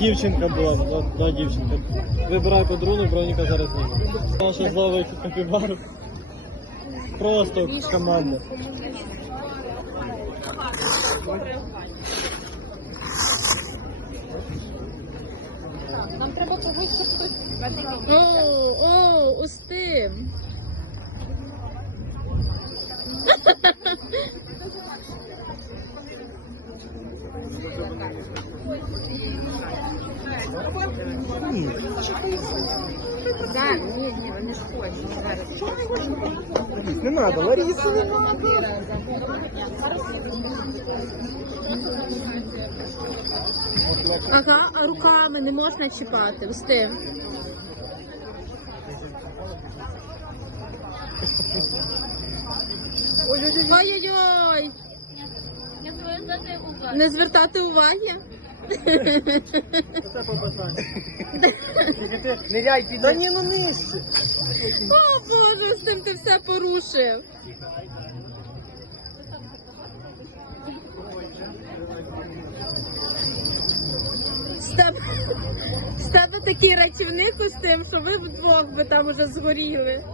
Дівчинка була, да, да, дівчинка. Вибирай подарунок, Броніка зараз зніме. Наша зловить капібару. Просто команда. Нам треба повище О, о, устим. Так, ні, ні, вони ж. Не надо, Лариса, не Ага, а руками не можна чіпати. Устим. Ой-ой-ой! Не звертати уваги. Це побажання. Та ні, ну нижче. О, Боже, з тим ти все порушив. З тебе, з тебе такий рятівник з тим, що ви вдвох би там уже згоріли.